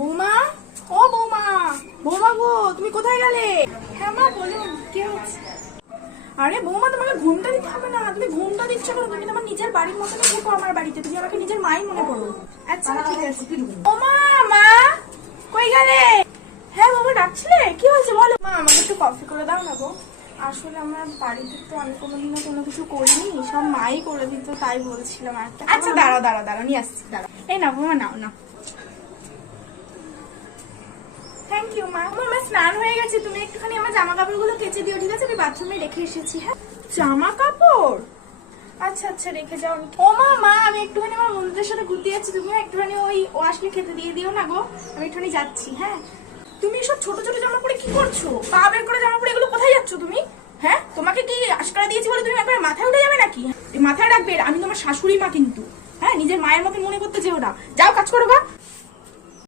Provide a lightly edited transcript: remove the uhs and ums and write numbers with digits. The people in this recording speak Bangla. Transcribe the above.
বৌমা, ও বৌমা, বৌমা গো তুমি কোথায় গেলে? হ্যাঁ মা বলুন, কি হচ্ছে? আরে বৌমা তোমাকে ঘুমটা দিতে হবে না, তুমি ঘুমটা দিচ্ছ কেন? তুমি তোমার নিজের বাড়ির মতনই থাকো আমার বাড়িতে, তুমি আমাকে নিজের মাই মনে করো। আচ্ছা ঠিক আছে। বৌমা, মা কই গেলে? হ্যাঁ বাবা ডাকছিলে, কি হয়েছে বলো? মা আমাকে একটু কফি করে দাও না গো। আসলে আমার বাড়িতে তো আমি কোনোদিনও কোনো কিছু করিনি, সব মাই করে দিত, তাই বলছিলাম একটা। আচ্ছা দাঁড়াও দাঁড়াও দাঁড়াও, নিয়ে আসছি, দাঁড়াও। এই নাও বৌমা, নাও নাও। থ্যাংক ইউ মা। আমার স্নান হয়ে গেছে, তুমি একটুখানি আমার জামা কাপড়গুলো কেচে দিও, ঠিক আছে? আমি বাথরুমে রেখে এসেছি। হ্যাঁ জামা কাপড়, আচ্ছা আচ্ছা রেখে যাও। ও মা, মা আমি একটুখানি আমার বন্ধুদের সাথে ঘুরতে যাচ্ছি, তুমি একটুখানি ওই ও আসলে খেতে দিয়ে দিও না গো, আমি একটুখানি যাচ্ছি। হ্যাঁ তুমি সব ছোট ছোট জামা পরে কি করছো? পা বের করে জামা পরে এগুলো কোথায় যাচ্ছ তুমি? হ্যাঁ তোমাকে কি আশকারা দিয়েছি বলে তুমি একবার মাথায় উঠে যাবে নাকি? মাথায় রাখবে, আমি তোমার শাশুড়ি মা কিন্তু। হ্যাঁ নিজের মায়ের মতন মনে করতে যেও না, যাও কাজ করো গা।